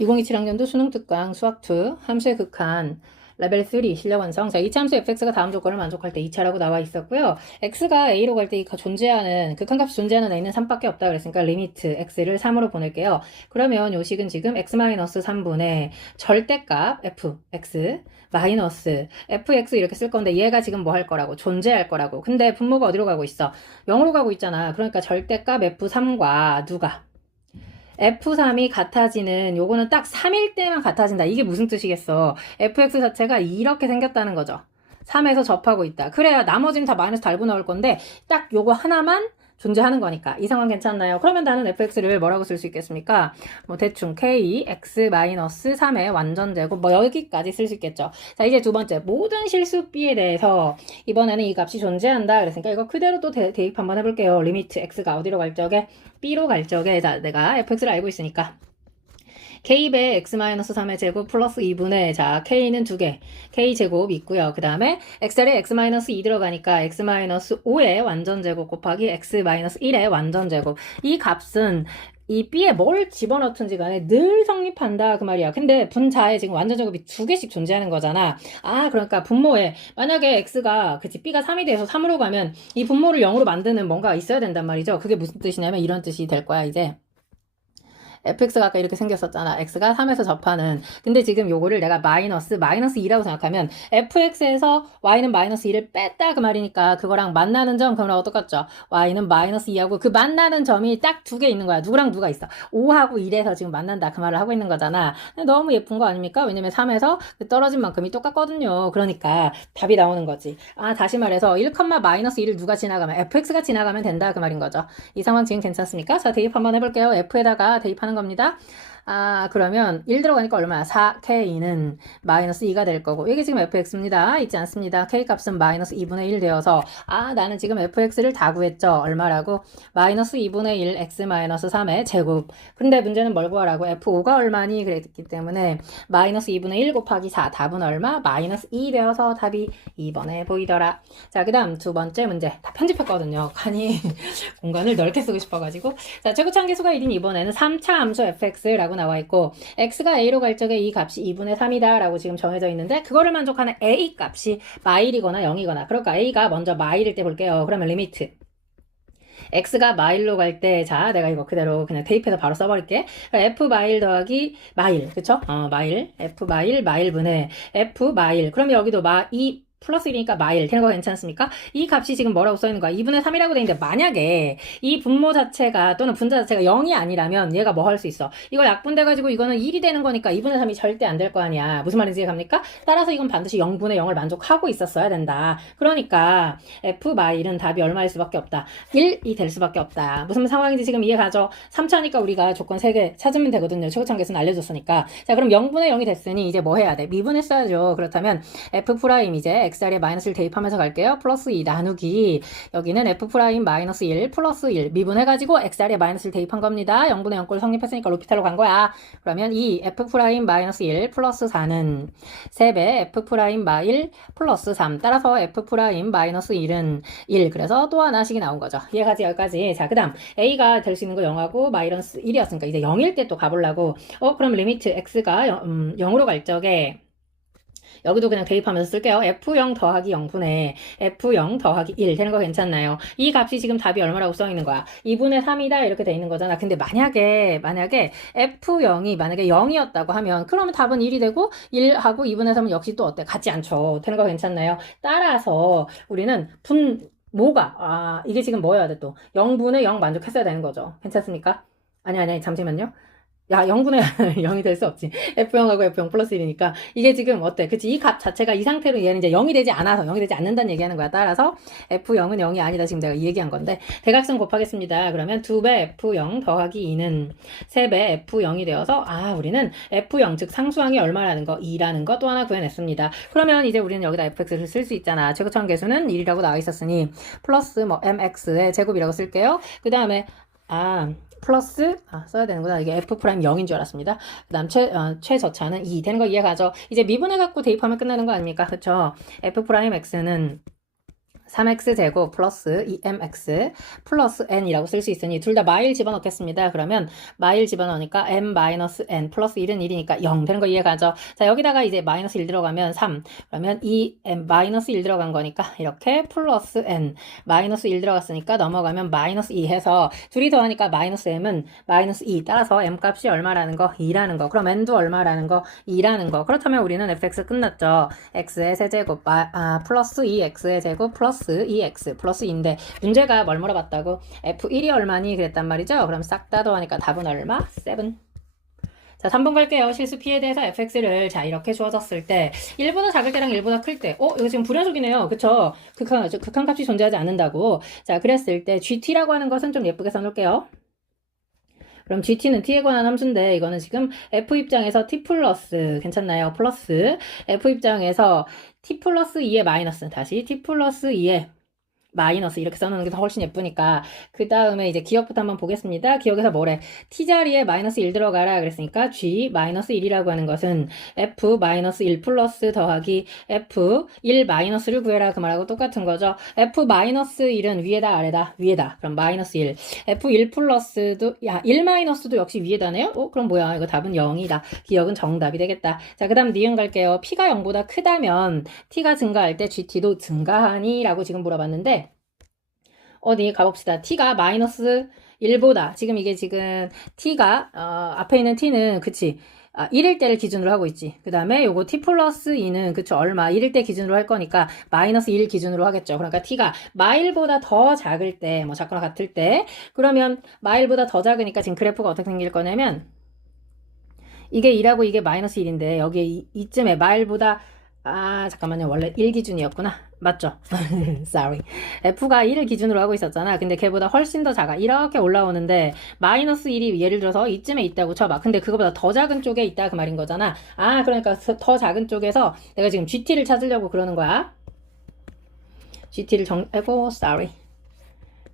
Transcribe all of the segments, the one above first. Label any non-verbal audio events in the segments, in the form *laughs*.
2027학년도 수능 특강 수학 2 함수의 극한 레벨 3 실력 완성. 자, 이차 함수 fx가 다음 조건을 만족할 때 2차라고 나와 있었고요. x가 a로 갈 때 존재하는 극한값이 존재하는 a는 3밖에 없다 그랬으니까 리미트 x를 3으로 보낼게요. 그러면 요 식은 지금 x-3분의 절대값 f x 마이너스 fx 이렇게 쓸 건데 얘가 지금 뭐 할 거라고 존재할 거라고. 근데 분모가 어디로 가고 있어? 0으로 가고 있잖아. 그러니까 절대값 f3과 누가 F3이 같아지는 요거는 딱 3일 때만 같아진다. 이게 무슨 뜻이겠어? fx 자체가 이렇게 생겼다는 거죠. 3에서 접하고 있다. 그래야 나머지는 다 마이너스 달고 나올 건데 딱 요거 하나만 존재하는 거니까 이 상황 괜찮나요? 그러면 나는 fx를 뭐라고 쓸 수 있겠습니까? 뭐 대충 k x 마이너스 3의 완전 제곱 뭐 여기까지 쓸 수 있겠죠. 자 이제 두 번째 모든 실수 b에 대해서 이번에는 이 값이 존재한다 그랬으니까 이거 그대로 또 대, 대입 한번 해볼게요. 리미트 x가 어디로 갈 적에 b로 갈 적에 자 내가 fx를 알고 있으니까 k배 x-3의 제곱 플러스 2분의 자 k는 두 개, k 제곱 있고요. 그 다음에 x에 x-2 들어가니까 x-5의 완전 제곱 곱하기 x-1의 완전 제곱. 이 값은 이 B에 뭘 집어넣든지 간에 늘 성립한다 그 말이야. 근데 분자에 지금 완전 제곱이 두 개씩 존재하는 거잖아. 아 그러니까 분모에 만약에 X가 그치 B가 3이 돼서 3으로 가면 이 분모를 0으로 만드는 뭔가 있어야 된단 말이죠. 그게 무슨 뜻이냐면 이런 뜻이 될 거야 이제. Fx가 아까 이렇게 생겼었잖아. x가 3에서 접하는. 근데 지금 요거를 내가 마이너스, 마이너스 2라고 생각하면 fx에서 y는 마이너스 2를 뺐다 그 말이니까 그거랑 만나는 점 그러면 어떡하죠? y는 마이너스 2하고 그 만나는 점이 딱 두 개 있는 거야. 누구랑 누가 있어? 5하고 1에서 지금 만난다 그 말을 하고 있는 거잖아. 너무 예쁜 거 아닙니까? 왜냐면 3에서 그 떨어진 만큼이 똑같거든요. 그러니까 답이 나오는 거지. 아, 다시 말해서 1, 마이너스 2를 누가 지나가면 fx가 지나가면 된다 그 말인 거죠. 이 상황 지금 괜찮습니까? 자, 대입 한번 해볼게요. f에다가 대입하는 겁니다. 아, 그러면 1 들어가니까 얼마야? 4k는 마이너스 2가 될 거고, 이게 지금 fx입니다. 있지 않습니다. k 값은 마이너스 2분의 1 되어서, 아, 나는 지금 fx를 다 구했죠. 얼마라고? 마이너스 2분의 1 x 마이너스 3의 제곱. 근데 문제는 뭘 구하라고? f5가 얼마니? 그랬기 때문에, 마이너스 2분의 1 곱하기 4, 답은 얼마? 마이너스 2 되어서 답이 2번에 보이더라. 자, 그 다음 두 번째 문제. 다 편집했거든요. 간이 *laughs* 공간을 넓게 쓰고 싶어가지고. 자, 최고차함계수가 1인 이번에는 3차 함수 fx라고 나와 있고 x가 a로 갈 적에 이 값이 2분의 3이다 라고 지금 정해져 있는데 그거를 만족하는 a 값이 마일이거나 0이거나 그러니까 a가 먼저 마일일 때 볼게요. 그러면 리미트 x가 마일로 갈 때, 자, 내가 이거 그대로 그냥 대입해서 바로 써버릴게. f 마일 더하기 마일, 그쵸? 어, 마일, f 마일, 마일분의 f 마일. 그럼 여기도 마, 이 플러스 1이니까 마일 되는 거 괜찮습니까? 이 값이 지금 뭐라고 써 있는 거야? 2분의 3이라고 돼 있는데 만약에 이 분모 자체가 또는 분자 자체가 0이 아니라면 얘가 뭐 할 수 있어? 이걸 약분돼 가지고 이거는 1이 되는 거니까 2분의 3이 절대 안 될 거 아니야. 무슨 말인지 이해갑니까? 따라서 이건 반드시 0분의 0을 만족하고 있었어야 된다. 그러니까 f 마일은 답이 얼마일 수밖에 없다. 1이 될 수밖에 없다. 무슨 상황인지 지금 이해 가죠? 3차니까 우리가 조건 3개 찾으면 되거든요. 최고점 계수는 알려줬으니까. 자, 그럼 0분의 0이 됐으니 이제 뭐 해야 돼? 미분했어야죠. 그렇다면 f 프라임 이제 x자리에 마이너스를 대입하면서 갈게요. 플러스 2 나누기 여기는 f 프라임 마이너스 1 플러스 1 미분해가지고 x자리에 마이너스를 대입한 겁니다. 0분의 0꼴 성립했으니까 로피탈로 간 거야. 그러면 이 f 프라임 마이너스 1 플러스 4는 3배 f 프라임 마일 플러스 3 따라서 f 프라임 마이너스 1은 1 그래서 또 하나씩이 나온 거죠. 이해가지 여기까지 자 그 다음 a가 될 수 있는 거 0하고 마이너스 1이었으니까 이제 0일 때 또 가보려고 어 그럼 리미트 x가 0, 음, 0으로 갈 적에 여기도 그냥 대입하면서 쓸게요. F0 더하기 0분의 F0 더하기 1 되는 거 괜찮나요? 이 값이 지금 답이 얼마라고 써 있는 거야? 2분의 3이다 이렇게 돼 있는 거잖아. 근데 만약에 만약에 F0이 만약에 0이었다고 하면 그러면 답은 1이 되고 1하고 2분의 3은 역시 또 어때? 같지 않죠. 되는 거 괜찮나요? 따라서 우리는 분 뭐가 아 이게 지금 뭐여야 돼 또 0분의 0 만족했어야 되는 거죠. 괜찮습니까? 아니 아니 잠시만요. 야, 0분의 0이 *laughs* 될 수 없지. F0하고 F0 플러스 1이니까. 이게 지금 어때? 그치? 이 값 자체가 이 상태로 얘는 이제 0이 되지 않아서, 0이 되지 않는다는 얘기하는 거야. 따라서 F0은 0이 아니다. 지금 내가 이 얘기한 건데. 대각선 곱하겠습니다. 그러면 2배 F0 더하기 2는 3배 F0이 되어서, 아, 우리는 F0, 즉 상수항이 얼마라는 거, 2라는 거 또 하나 구해냈습니다. 그러면 이제 우리는 여기다 fx를 쓸 수 있잖아. 최고차원 계수는 1이라고 나와 있었으니, 플러스 뭐 mx의 제곱이라고 쓸게요. 그 다음에, 아, 플러스 아, 써야 되는구나. 이게 f 프라임 0인 줄 알았습니다. 그다음 최 어, 최저차는 2 되는 거 이해가죠? 이제 미분해 갖고 대입하면 끝나는 거 아닙니까? 그렇죠? f 프라임 x는 3x제곱 플러스 2mx 플러스 n이라고 쓸 수 있으니 둘 다 마일 집어넣겠습니다. 그러면 마일 집어넣으니까 m 마이너스 n 플러스 1은 1이니까 0 되는 거 이해가죠? 자 여기다가 이제 마이너스 1 들어가면 3 그러면 2m 마이너스 1 들어간 거니까 이렇게 플러스 n 마이너스 1 들어갔으니까 넘어가면 마이너스 2 해서 둘이 더하니까 마이너스 m은 마이너스 2 따라서 m 값이 얼마라는 거? 2라는 거. 그럼 n도 얼마라는 거? 2라는 거. 그렇다면 우리는 fx 끝났죠? x의 세제곱 마, 아, 플러스 2x의 제곱 플러스 2x 플러스 2인데 문제가 뭘 물어봤다고 f1이 얼마니 그랬단 말이죠 그럼 싹 다 더하니까 답은 얼마? 7 자, 3번 갈게요. 실수 P에 대해서 fx를 자, 이렇게 주어졌을 때 1보다 작을 때랑 1보다 클 때. 어, 이거 지금 불연속이네요. 그쵸? 극한, 저 극한 값이 존재하지 않는다고. 자, 그랬을 때 gt라고 하는 것은 좀 예쁘게 써놓을게요. 그럼 gt는 t에 관한 함수인데 이거는 지금 f 입장에서 t 플러스 괜찮나요? 플러스 f 입장에서 t 플러스 2의 마이너스 다시 t 플러스 2의 마이너스 이렇게 써놓는 게더 훨씬 예쁘니까 그 다음에 이제 기억부터 한번 보겠습니다. 기억에서 뭐래? t 자리에 마이너스 1 들어가라 그랬으니까 g 마이너스 1이라고 하는 것은 f 마이너스 1 플러스 더하기 f 1 마이너스를 구해라 그 말하고 똑같은 거죠. f 마이너스 1은 위에다 아래다 위에다 그럼 마이너스 1 f 1 플러스도 야 1 마이너스도 역시 위에다네요. 어 그럼 뭐야 이거 답은 0이다. 기억은 정답이 되겠다. 자 그 다음 니은 갈게요. p가 0보다 크다면 t가 증가할 때 gt도 증가하니? 라고 지금 물어봤는데 어디 가봅시다. t가 마이너스 1보다 지금 이게 지금 t가 어, 앞에 있는 t는 그치 아, 1일 때를 기준으로 하고 있지. 그 다음에 요거 t 플러스 2는 그쵸 얼마 1일 때 기준으로 할 거니까 마이너스 1 기준으로 하겠죠. 그러니까 t가 마일보다 더 작을 때 뭐 작거나 같을 때 그러면 마일보다 더 작으니까 지금 그래프가 어떻게 생길 거냐면 이게 2라고 이게 마이너스 1인데 여기에 이, 이쯤에 마일보다 아 잠깐만요 원래 1 기준이었구나 맞죠? *laughs* sorry. F가 1을 기준으로 하고 있었잖아. 근데 걔보다 훨씬 더 작아. 이렇게 올라오는데 마이너스 1이 예를 들어서 이쯤에 있다고 쳐봐. 근데 그거보다 더 작은 쪽에 있다 그 말인 거잖아. 아 그러니까 더 작은 쪽에서 내가 지금 GT를 찾으려고 그러는 거야. GT를 정 아이고 sorry.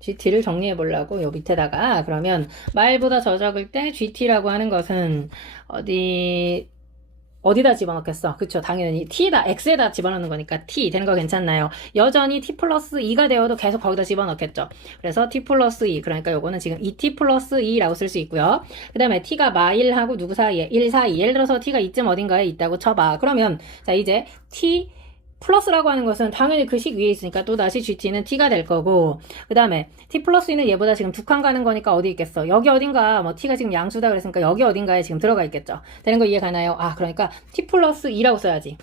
GT를 정리해 보려고 요 밑에다가. 그러면 마일보다 더 적을 때 GT라고 하는 것은 어디 어디다 집어넣겠어? 그쵸 당연히 t에다 x에다 집어넣는 거니까 t 되는 거 괜찮나요? 여전히 t 플러스 2가 되어도 계속 거기다 집어넣겠죠. 그래서 t 플러스 2 그러니까 요거는 지금 2t 플러스 2라고 쓸 수 있고요. 그 다음에 t가 마일하고 누구 사이에 1 사이 예를 들어서 t가 이쯤 어딘가에 있다고 쳐봐. 그러면 자 이제 t 플러스라고 하는 것은 당연히 그 식 위에 있으니까 또 다시 GT는 T가 될 거고 그 다음에 T 플러스는 얘보다 지금 두 칸 가는 거니까 어디 있겠어? 여기 어딘가 뭐 T가 지금 양수다 그랬으니까 여기 어딘가에 지금 들어가 있겠죠. 되는 거 이해 가나요? 아 그러니까 T 플러스 2라고 써야지.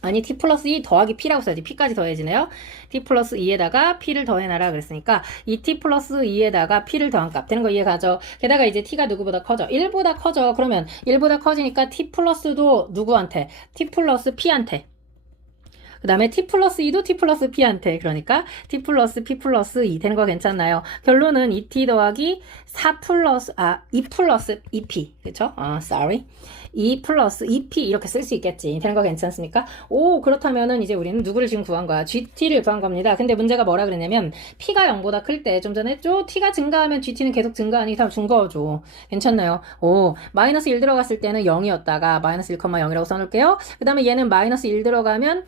아니 t 플러스 2 더하기 p라고 써야지. P까지 더해지네요. T 플러스 2에다가 p를 더해놔라 그랬으니까 이 t 플러스 2에다가 p를 더한 값. 되는 거 이해가죠? 게다가 이제 t가 누구보다 커져? 1보다 커져. 그러면 1보다 커지니까 t 플러스도 누구한테? T 플러스 p한테 그 다음에 t 플러스 2도 t 플러스 p한테 그러니까 t 플러스 p 플러스 2 되는 거 괜찮나요? 결론은 2t 더하기 4 플러스 아 2 플러스 2p 그쵸? 아 sorry 2 플러스 2p 이렇게 쓸 수 있겠지 되는 거 괜찮습니까? 오 그렇다면은 이제 우리는 누구를 지금 구한 거야? gt를 구한 겁니다. 근데 문제가 뭐라 그랬냐면 p가 0보다 클 때 좀 전에 했죠? t가 증가하면 gt는 계속 증가하니 다 증가하죠. 괜찮나요? 오 마이너스 1 들어갔을 때는 0이었다가 마이너스 1,0이라고 써놓을게요. 그 다음에 얘는 마이너스 1 들어가면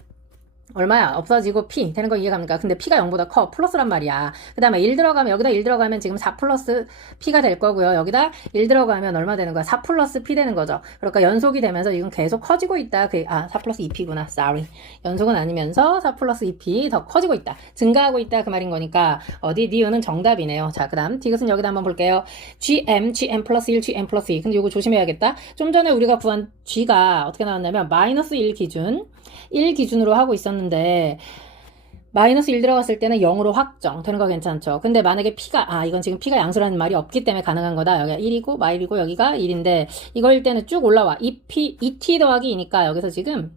얼마야? 없어지고 P 되는 거 이해갑니까? 근데 P가 0보다 커. 플러스란 말이야. 그 다음에 1 들어가면, 여기다 1 들어가면 지금 4 플러스 P가 될 거고요. 여기다 1 들어가면 얼마 되는 거야? 4 플러스 P 되는 거죠. 그러니까 연속이 되면서 이건 계속 커지고 있다. 그, 아, 4 플러스 2P구나. sorry. 연속은 아니면서 4 플러스 2P 더 커지고 있다. 증가하고 있다. 그 말인 거니까, 어디, 니은은 정답이네요. 자, 그 다음, 디귿은 여기다 한번 볼게요. GM, GM 플러스 1, GM 플러스 2. 근데 이거 조심해야겠다. 좀 전에 우리가 구한 G가 어떻게 나왔냐면, 마이너스 1 기준, 1 기준으로 하고 있었는데 마이너스 1 들어갔을 때는 0으로 확정. 되는 거 괜찮죠. 근데 만약에 P가 아 이건 지금 P가 양수라는 말이 없기 때문에 가능한 거다. 여기가 1이고 마일이고 여기가 1인데 이거일 때는 쭉 올라와. 2P 2T 더하기 2니까 여기서 지금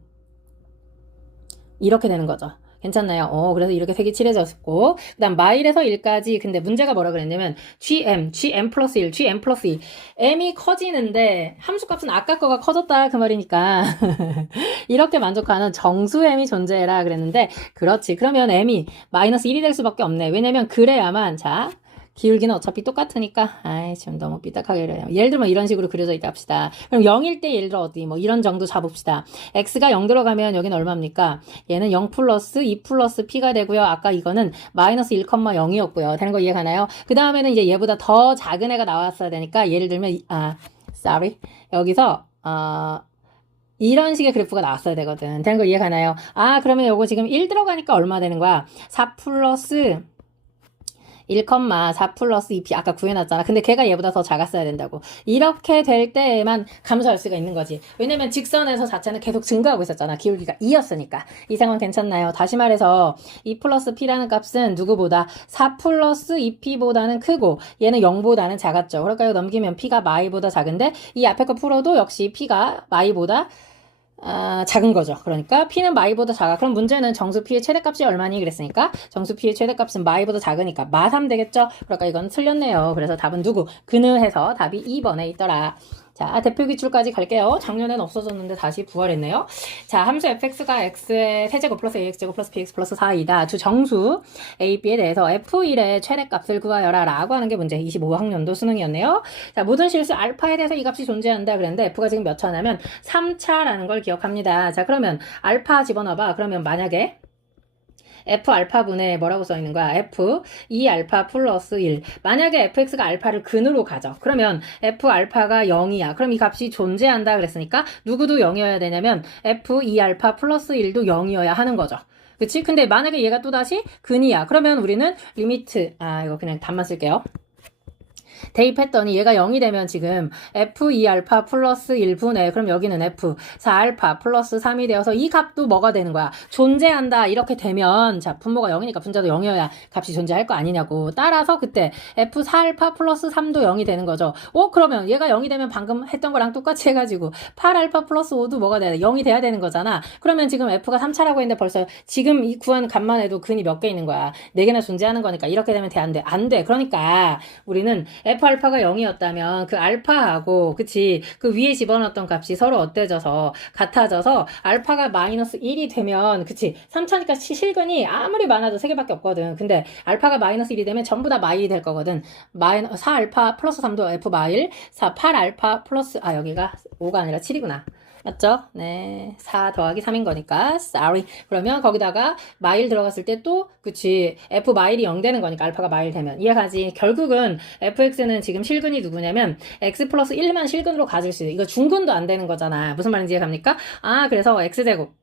이렇게 되는 거죠 괜찮나요? 어, 그래서 이렇게 색이 칠해졌고, 그 다음 마일에서 1까지, 근데 문제가 뭐라 그랬냐면, gm, gm 플러스 1, gm 플러스 2. m이 커지는데, 함수값은 아까 거가 커졌다, 그 말이니까. *laughs* 이렇게 만족하는 정수 m이 존재해라 그랬는데, 그렇지. 그러면 m이 마이너스 1이 될 수밖에 없네. 왜냐면 그래야만, 자, 기울기는 어차피 똑같으니까 아이 좀 너무 삐딱하게 이래요. 예를 들면 이런 식으로 그려져 있다 합시다. 그럼 0일 때 예를 들어 어디 뭐 이런 정도 잡읍시다. x가 0 들어가면 여기는 얼마입니까? 얘는 0 플러스 2 플러스 p가 되고요. 아까 이거는 마이너스 1,0이었고요. 되는 거 이해가나요? 그 다음에는 이제 얘보다 더 작은 애가 나왔어야 되니까 예를 들면 이- 아 sorry 여기서 어 이런 식의 그래프가 나왔어야 되거든. 되는 거 이해가나요? 아, 그러면 요거 지금 1 들어가니까 얼마 되는 거야? 4 플러스 1,4 플러스 2p 아까 구해놨잖아. 근데 걔가 얘보다 더 작았어야 된다고. 이렇게 될 때에만 감소할 수가 있는 거지. 왜냐면 직선에서 자체는 계속 증가하고 있었잖아. 기울기가 2였으니까. 이 상황 괜찮나요? 다시 말해서 2 플러스 p라는 값은 누구보다 4 플러스 2p보다는 크고 얘는 0보다는 작았죠. 그러니까 이거 넘기면 p가 마이보다 작은데 이 앞에 거 풀어도 역시 p가 마이보다 아, 작은 거죠. 그러니까 p는 마이보다 작아. 그럼 문제는 정수 p의 최대값이 얼마니 그랬으니까 정수 p의 최대값은 마이보다 작으니까 마3 되겠죠. 그러니까 이건 틀렸네요. 그래서 답은 누구? 그느해서 답이 2번에 있더라. 자, 대표 기출까지 갈게요. 작년엔 없어졌는데 다시 부활했네요. 자, 함수 fx가 x의 세제곱 플러스 ax제곱 플러스 bx 플러스 4이다. 두 정수 a, b에 대해서 f1의 최대값을 구하여라 라고 하는 게 문제 25학년도 수능이었네요. 자, 모든 실수 알파에 대해서 이 값이 존재한다 그랬는데 f가 지금 몇 차냐면 3차라는 걸 기억합니다. 자, 그러면 알파 집어넣어봐. 그러면 만약에 f 알파분의 뭐라고 써 있는 거야? f 2 알파 플러스 1. 만약에 fx가 알파를 근으로 가져. 그러면 f 알파가 0이야. 그럼 이 값이 존재한다 그랬으니까 누구도 0이어야 되냐면 f 2 알파 플러스 1도 0이어야 하는 거죠. 그치? 근데 만약에 얘가 또다시 근이야. 그러면 우리는 리미트, 아, 이거 그냥 답만 쓸게요. 대입했더니 얘가 0이 되면 지금 f2알파 플러스 1분의 그럼 여기는 f. 4알파 플러스 3이 되어서 이 값도 뭐가 되는 거야? 존재한다. 이렇게 되면 자 분모가 0이니까 분자도 0이어야 값이 존재할 거 아니냐고. 따라서 그때 f4알파 플러스 3도 0이 되는 거죠. 어 그러면 얘가 0이 되면 방금 했던 거랑 똑같이 해가지고 8알파 플러스 5도 뭐가 돼야 돼? 0이 돼야 되는 거잖아. 그러면 지금 f가 3차라고 했는데 벌써 지금 이 구한 값만 해도 근이 몇 개 있는 거야? 4개나 존재하는 거니까 이렇게 되면 돼 안 돼? 안 돼. 그러니까 우리는 f 알파가 0이었다면 그 알파하고 그치 그 위에 집어넣었던 값이 서로 어때져서 같아져서 알파가 마이너스 1이 되면 그치 3차니까 실근이 아무리 많아도 3개밖에 없거든. 근데 알파가 마이너스 1이 되면 전부 다 마일이 될 거거든. 마이너 4 알파 플러스 3도 f 마일 4 8 알파 플러스 아 여기가 5가 아니라 7이구나. 맞죠? 네. 4 더하기 3인 거니까, sorry. 그러면 거기다가 마일 들어갔을 때 또, 그치. F 마일이 0 되는 거니까, 알파가 마일 되면. 이해가지? 결국은 fx는 지금 실근이 누구냐면, x 플러스 1만 실근으로 가질 수 있어. 이거 중근도 안 되는 거잖아. 무슨 말인지 이해갑니까? 아, 그래서 x제곱.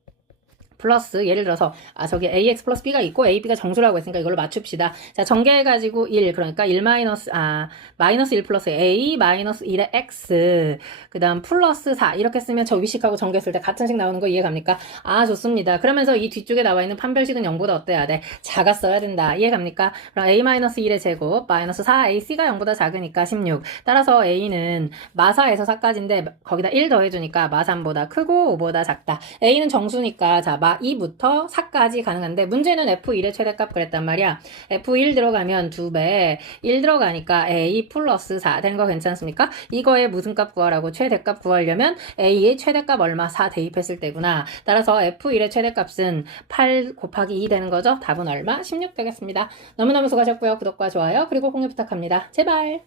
플러스 예를 들어서 아 저기 ax 플러스 b가 있고 a, b가 정수라고 했으니까 이걸로 맞춥시다. 자 전개해가지고 1 그러니까 1 마이너스 아 마이너스 1 플러스 a 마이너스 1의 x 그 다음 플러스 4 이렇게 쓰면 저 위식하고 전개했을 때 같은 식 나오는 거 이해 갑니까? 아 좋습니다. 그러면서 이 뒤쪽에 나와 있는 판별식은 0보다 어때야 돼? 작았어야 된다. 이해 갑니까? 그럼 a 마이너스 1의 제곱 마이너스 4 ac가 0보다 작으니까 16. 따라서 a는 마사에서 4까지인데 거기다 1 더해주니까 마3보다 크고 5보다 작다. a는 정수니까 자 마 2부터 4까지 가능한데 문제는 f1의 최대값 그랬단 말이야. f1 들어가면 2배, 1 들어가니까 a 플러스 4 된 거 괜찮습니까? 이거에 무슨 값 구하라고 최대값 구하려면 a의 최대값 얼마 4 대입했을 때구나. 따라서 f1의 최대값은 8 곱하기 2 되는 거죠. 답은 얼마? 16 되겠습니다. 너무너무 수고하셨고요. 구독과 좋아요 그리고 공유 부탁합니다. 제발.